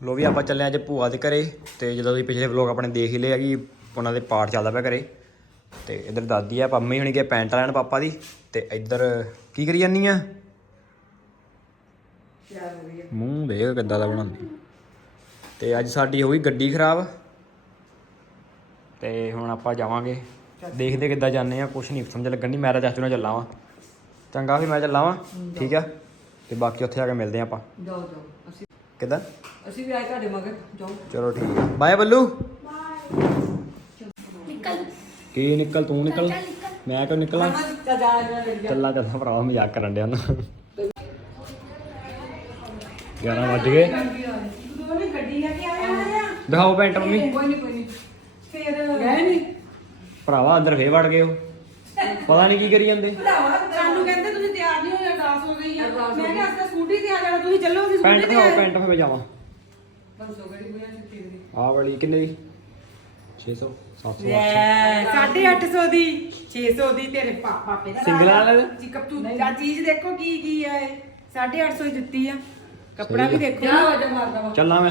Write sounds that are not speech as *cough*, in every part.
ਵੀ ਆਪਾਂ ਚੱਲੇ ਅੱਜ ਭੂਆ ਦੇ ਘਰੇ ਤੇ ਜਦੋਂ ਤੁਸੀਂ ਪਿਛਲੇ ਵਲੋਗ ਆਪਣੇ ਦੇਖ ਹੀ ਲਏ ਆ ਕਿ ਉਹਨਾਂ ਦੇ ਪਾਠ ਚੱਲਦਾ ਪਿਆ ਘਰੇ ਤੇ ਇੱਧਰ ਦਾਦੀ ਆ ਪੰਮੀ ਹੁਣੀ ਗਏ ਪੈਂਟ ਲੈਣ ਪਾਪਾ ਦੀ ਤੇ ਇੱਧਰ ਕੀ ਕਰੀ ਜਾਨੀ ਆ? ਮੂੰਹ ਦੇਖ ਕਿੱਦਾਂ ਦਾ ਬਣਾਉਂਦੀ। ਤੇ ਅੱਜ ਸਾਡੀ ਹੋ ਗਈ ਗੱਡੀ ਖਰਾਬ। ਤੇ ਹੁਣ ਆਪਾਂ ਜਾਵਾਂਗੇ। ਦੇਖਦੇ ਕਿੱਦਾਂ ਜਾਂਦੇ ਆ ਕੁਛ ਨਹੀਂ ਸਮਝ ਲੱਗਣ ਦੀ ਮੈਂ ਤਾਂ ਚਾਚੂ ਨਾਲ ਚੱਲਾਂ ਵਾਂ। ਚੰਗਾ ਵੀ ਮੈਂ ਚੱਲਾਂ ਵਾਂ ਠੀਕ ਆ? ਤੇ ਬਾਕੀ ਉੱਥੇ ਜਾ ਕੇ ਮਿਲਦੇ ਆ ਆਪਾਂ। ਜਾਓ ਜਾਓ ਅਸੀਂ ਕਿੱਦਾਂ? ਅਸੀਂ ਵੀ ਆਏ ਤੁਹਾਡੇ ਮਗਰ ਜਾਓ। ਚਲੋ ਠੀਕ ਆ। ਬਾਏ ਬੱਲੂ। ਨਿਕਲ। ਕੀ ਨਿਕਲ ਤੂੰ ਨਿਕਲ। ਮੈਂ ਕਿਉਂ ਨਿਕਲਾਂ? ਚੱਲ ਜਾ ਜਾ ਜਾ ਚੱਲਾਂ ਚੱਲਾਂ ਭਰਾਵਾ ਮਜ਼ਾਕ ਕਰਨ ਡਿਆ ਨਾ। 11 ਵੱਜ ਗਏ। ਦੋਨੇ ਗੱਡੀ ਲੈ ਕੇ ਆਇਆ ਆ ਦਿਖਾਓ ਪੈਂਟ ਮੰਮੀ। ਕੋਈ ਨਹੀਂ ਕੋਈ ਨਹੀਂ। ਫੇਰ ਗਏ ਨਹੀਂ ਭਰਾਵਾ ਅੰਦਰ ਫੇਰ ਵੜ ਗਏ ਉਹ। ਪਤਾ ਨਹੀਂ ਕੀ ਕਰੀ ਜਾਂਦੇ। ਸਾਨੂੰ ਕਹਿੰਦੇ ਤੁਸੀਂ ਤਿਆਰ ਨਹੀਂ ਹੋਏ ਅਰਦਾਸ ਹੋ ਗਈ ਆ। ਮੈਂ ਕਿਹਾ ਅਸਾਂ ਸਕੂਟੀ ਤੇ ਆ ਜਾਣਾ ਤੁਸੀਂ ਚੱਲੋ ਅਸੀਂ ਪੈਂਟ ਸਕੂਟੀ ਤੇ ਦਿਖਾਓ ਆਏ। ਪੈਂਟ ਫੇ ਜਾਵਾਂ। ਬਸ ਹੋ ਗਈ ਬੁਆ ਛੁੱਟੀ ਦੀ ਆਹ ਵਾਲੀ ਕਿੰਨੇ ਦੀ? 600 700 ਲੈ 850 ਦੀ 600 ਦੀ ਤੇਰੇ ਪਾ- ਪਾਪੇ ਦਾ ਸਿੰਗਲ ਵਾਲਾ? ਜੀ ਕਪਤੂ ਆ ਚੀਜ਼ ਦੇਖੋ ਕੀ ਕੀ ਆ ਇਹ। 850 ਦੀ ਦਿੱਤੀ ਆ। ਕੱਪੜਾ ਵੀ ਦੇਖੋ। ਜਾ ਵਜਾ ਮਾਰਦਾ ਵਾ ਚੱਲਾਂ ਮੈਂ।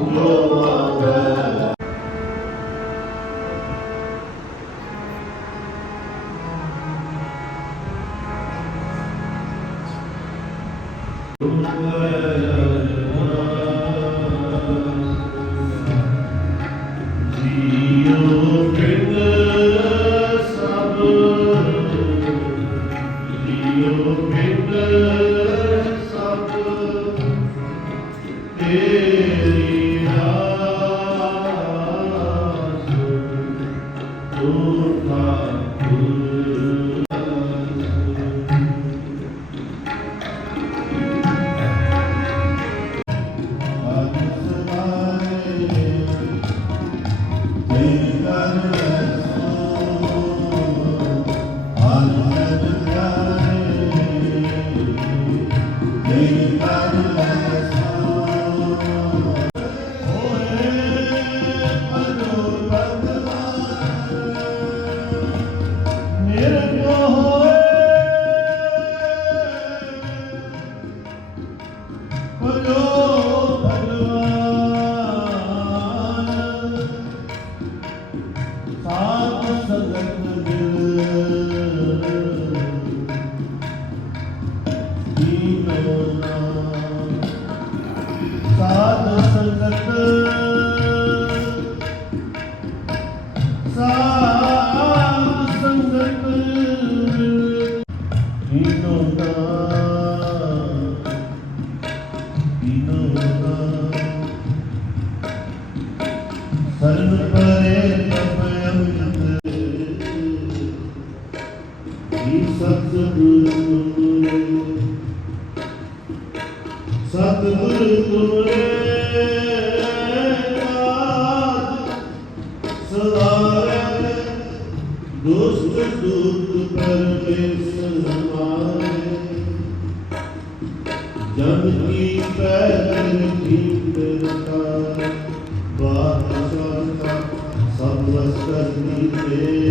Lua. Manuel. ਸਤਿਗੁਰੂ ਸਤਿਗੁਰ ਤੁਮਰੇ ਸਦਾਰੇ ਦੁਸ਼ਟ ਦੁਖ ਪਰਮੇਸ਼ਰ ਹਮਾਰੇ ਜਨ ਕੀ ਪੈਰ ਕੀ ਕਰਤਾ ਬਾਤ ਸੰਤਾ ਸਭ ਵਸਤਰ ਨੀਤੇ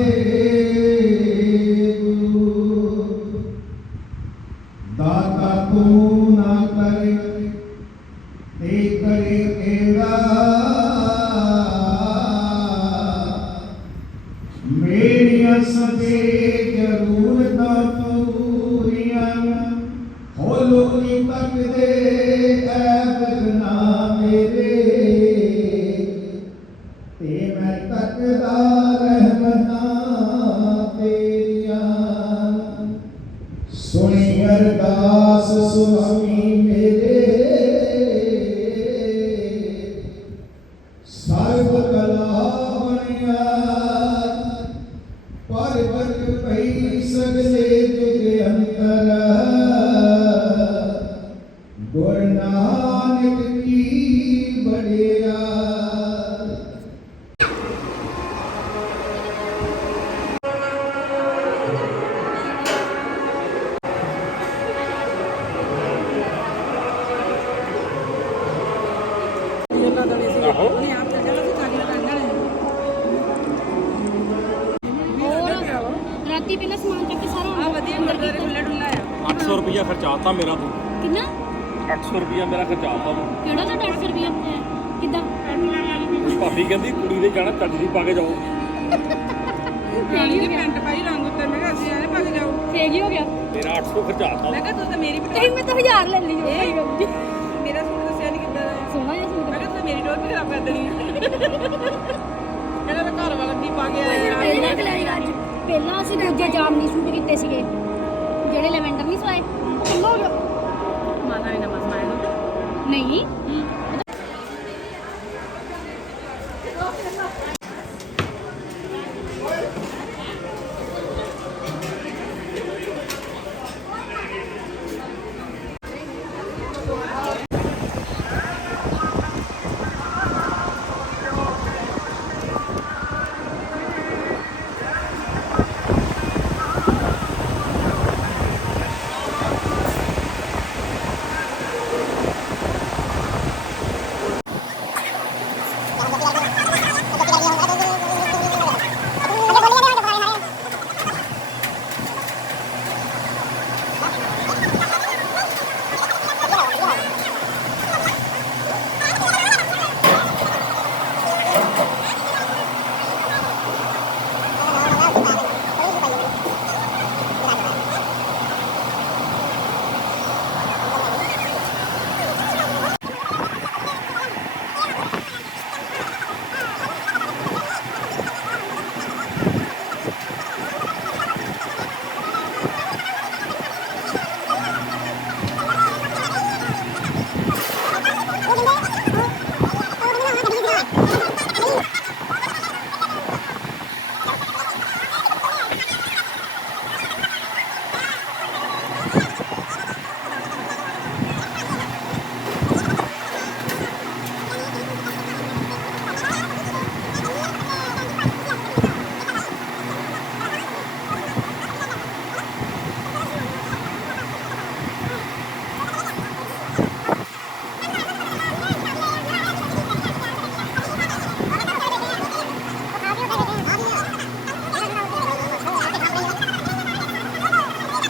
ਤੇਰੀਆਂ। ਸੁਣੀ ਅਰਦਾਸ ਸੁਆਮੀ ਮੇਰੇ। ਰਾਤੀ ਪਹਿਲਾਂ ਸਮਾਨ ਚੱਕ ਕੇ ਸਾਰਾ ਆ ਵਧੀਆ ਗੁਰਦੁਆਰੇ ਖੁੱਲਾ ਡੁੱਲਾ ਆ। 800 ਰੁਪਿਆ ਖਰਚਾਤਾ ਮੇਰਾ ਤੂੰ। ਕਿੰਨਾ? 800 ਰੁਪਿਆ ਮੇਰਾ ਖਰਚਾਤਾ ਤੂੰ। ਕਿਹੜਾ ਤਾਂ 800 ਰੁਪਏ ਕਿੱਦਾਂ? ਭਾਬੀ ਕਹਿੰਦੀ ਕੁੜੀ ਦੇ ਜਾਣਾ ਚੱਜਦੀ ਪਾ ਕੇ ਜਾਓ। ਕਾਲੀ ਦੀ ਪੈਂਟ ਪਾਈ ਰੰਗ ਉੱਤੇ ਮੈਂ ਕਿਹਾ ਅਸੀਂ ਆਲੇ ਪਾ ਕੇ ਜਾਓ। ਫੇਕ ਹੀ ਹੋ ਗਿਆ। ਮੇਰਾ 800 ਖਰਚਾਤਾ ਮੈਂ ਕਿਹਾ ਤੂੰ ਤਾਂ ਮੇਰੀ ਤੁਸੀਂ ਮੈਂ ਤਾਂ 1000 ਲੈ ਲਈ ਜੀ ਮੇਰਾ ਸੂਟ ਦੱਸਿਆ ਨਹੀਂ ਕਿੱਦਾਂ ਦਾ ਹੈ। ਸੋਹਣਾ ਜਿਹਾ ਸੂਟ। ਮੈਂ ਕਿਹਾ ਤੂੰ ਮੇਰੀ ਟੋਰ ਵੀ ਖਰਾਬ ਕਰ ਦੇਣੀ। *laughs* ਕਹਿੰਦਾ ਮੈਂ ਘਰ ਵਾਲਾ ਨਹੀਂ ਪਾ ਕੇ ਆਇਆ। ਪਹਿਲਾਂ ਅਸੀਂ ਦੂਜੇ ਜਾਮਨੀ ਸੂਟ ਕੀਤੇ ਸੀਗੇ। ਜਿਹੜੇ ਲੈਵੈਂਡਰ ਨਹੀਂ ਸਵਾਏ। ਉਹ ਖੁੱਲਾ ਹੋ ਗਿਆ ਮਾਤਾ ਨੇ ਨਮਾ ਸਮਾਇਆ। ਨਹੀਂ।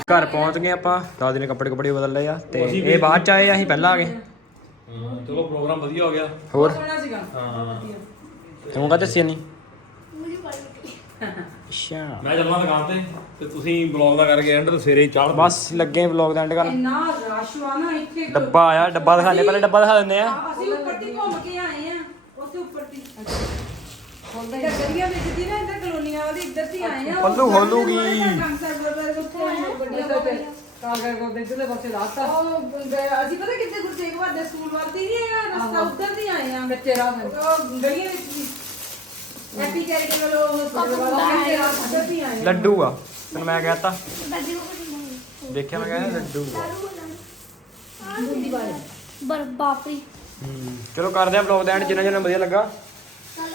ਘਰ ਪਹੁੰਚ ਗਏ ਆਪਾਂ ਦਾਦੀ ਨੇ ਕੱਪੜੇ ਕੱਪੜੇ ਬਦਲ ਲਏ ਆ ਤੇ ਇਹ ਬਾਅਦ ਚ ਆਏ ਆ, ਅਸੀਂ ਪਹਿਲਾਂ ਆ ਗਏ। ਹਾਂ ਚਲੋ ਪ੍ਰੋਗਰਾਮ ਵਧੀਆ ਹੋ ਗਿਆ। ਹੋਰ? ਹਾਂ ਤੂੰ ਕਾ ਦੱਸਿਆ ਨਹੀਂ ਅੱਛਾ। ਮੈਂ ਚੱਲਣਾ ਦੁਕਾਨ ਤੇ ਤੇ ਤੁਸੀਂ ਬਲੌਗ ਦਾ ਕਰਕੇ ਐਂਡ ਤੇ ਸਵੇਰੇ ਚਾਹ ਬਸ ਲੱਗੇ ਵਲੌਗ ਦਾ ਐਂਡ ਕਰਨ। ਇੰਨਾ ਰਸ਼ ਆ ਨਾ ਇੱਥੇ। ਡੱਬਾ ਆਇਆ ਡੱਬਾ ਦਿਖਾਣੇ ਪਹਿਲੇ ਡੱਬਾ ਦਿਖਾ ਦਿੰਦੇ ਆ। ਅਸੀਂ ਉੱਪਰ ਦੀ ਘੁੰਮ ਕੇ ਆਏ ਆ ਉੱਥੇ ਉੱਪਰ ਦੀ ਇੱਧਰ ਗਲੀਆਂ ਵਿੱਚ ਦੀ ਨਾ ਇੱਧਰ ਕਲੋਨੀਆਂ ਵਾਲੀ ਇੱਧਰ ਦੀ ਆਏ ਆ। ਪੱਲੂ ਖੋਲੂਗੀ। ਕਾਗਰ ਕੋ ਦੇ ਦਿੱਲੇ ਪਾਸੇ ਰਾਸਤਾ। ਅਸੀਂ ਪਤਾ ਕਿੱਥੇ ਗੁਰਤੇਗ ਬਹਾਦਰ ਸਕੂਲ ਵੱਲ ਦੀ ਨਹੀਂ ਰਸਤਾ ਉੱਧਰ ਦੀ ਆਏ ਆ। ਕੱਚੇ ਰਾਹ ਉਹ ਗਲੀਆਂ ਵਿੱਚ ਦੀ ਐਪੀ ਕੈਰੀ ਕੇ ਵੱਲੋਂ ਕੱਚੇ ਰਾਹ ਉੱਧਰ ਦੀ ਆਏ ਆ। ਲੱਡੂ ਆ ਤੈਨੂੰ ਮੈਂ ਕਹਿਤਾ। ਦੇਖਿਆ ਮੈਂ ਕਹਿੰਦਾ ਲੱਡੂ ਆ ਬਰ ਬਾਪਰੀ ਹੂੰ। ਚਲੋ ਕਰਦੇ ਆ ਵਲੌਗ ਦਾ ਐਂਡ ਜਿੰਨਾ ਜਿੰਨਾ ਵਧੀਆ ਲੱਗਾ।